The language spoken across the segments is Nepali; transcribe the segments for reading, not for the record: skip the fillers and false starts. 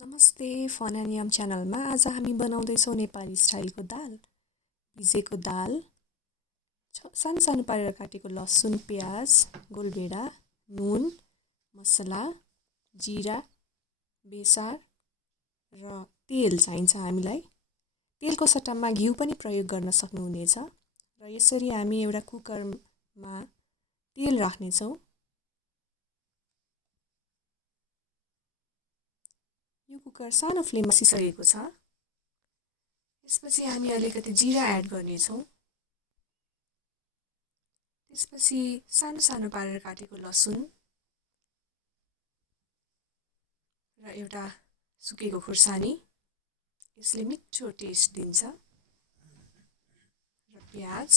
नमस्ते FUNnYum च्यानलमा आज हामी बनाउँदैछौँ नेपाली स्टाइलको दाल। भिजेको दाल, सानो सानो पारेर काटेको लसुन, प्याज, गोलभेडा, नुन, मसला, जिरा, बेसार र तेल चाहिन्छ हामीलाई। तेलको सट्टामा घिउ पनि प्रयोग गर्न सक्नुहुनेछ। र यसरी हामी एउटा कुकरमा तेल राख्नेछौँ। यो कुकर सानो फ्लेममा सिसकेको छ। त्यसपछि हामी अलिकति जिरा एड गर्नेछौँ। त्यसपछि सानो सानो पारेर काटेको लसुन र एउटा सुकेको खुर्सानी, यसले मिठो टेस्ट दिन्छ। र प्याज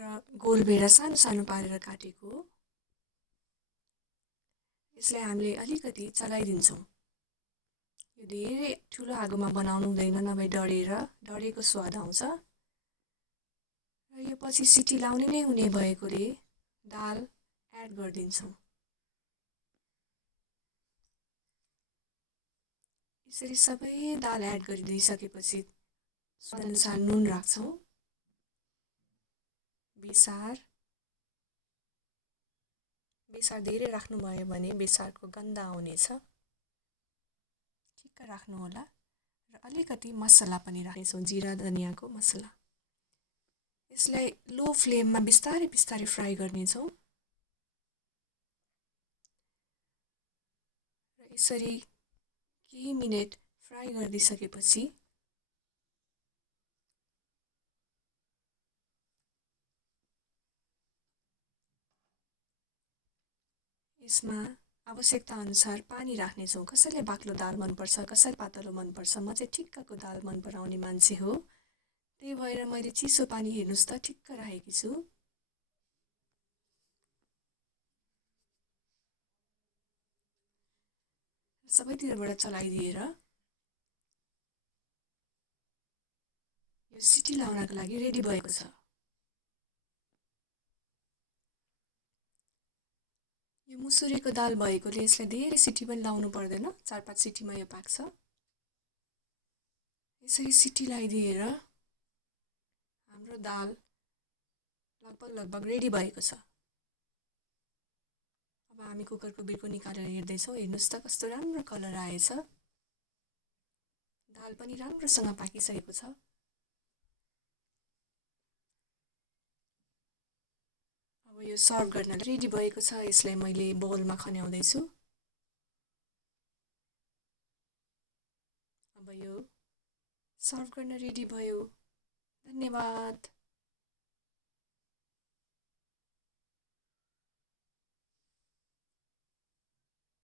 र गोलभेडा सानो सानो पारेर काटेको, यसलाई हामीले अलिकति चलाइदिन्छौँ। यो धेरै ठुलो आगोमा बनाउनु हुँदैन, नभए डढेको स्वाद आउँछ। र यो पछि सिटी लाउने नै हुने भएकोले दाल एड गरिदिन्छौँ। यसरी सबै दाल एड गरिदिइसकेपछि स्वादअनुसार नुन राख्छौँ। बेसार धेरै राख्नुभयो भने बेसारको गन्ध आउनेछ। ठिक्क राख्नुहोला। र अलिकति मसला पनि राख्नेछौँ, जिरा धनियाँको मसला। यसलाई लो फ्लेममा बिस्तारै बिस्तारै फ्राई गर्नेछौँ। र यसरी केही मिनेट फ्राई गरिदिइसकेपछि यसमा आवश्यकता अनुसार पानी राख्नेछौँ। कसैले बाक्लो दाल मनपर्छ, कसैले पातलो मनपर्छ। म चाहिँ ठिक्कको दाल मन पराउने मान्छे हो। त्यही भएर मैले चिसो पानी हेर्नुहोस् त ठिक्क राखेकी छु। सबैतिरबाट चलाइदिएर यो सिटी लाउनको लागि रेडी भएको छ। यो मुसुरीको दाल भएकोले यसलाई धेरै सिटी पनि लाउनु पर्दैन, 4-5 सिटीमा यो पाक्छ। यसरी सिटी लगाइदिएर हाम्रो दाल लगभग रेडी भएको छ। अब हामी कुकरको बिर्को निकालेर हेर्दैछौँ। हेर्नुहोस् त कस्तो राम्रो कलर आएछ। दाल पनि राम्रोसँग पाकिसकेको छ। अब यो सर्भ गर्न रेडी भएको छ। यसलाई मैले बोलमा खन्याउँदैछु। अब यो सर्भ गर्न रेडी भयो। धन्यवाद।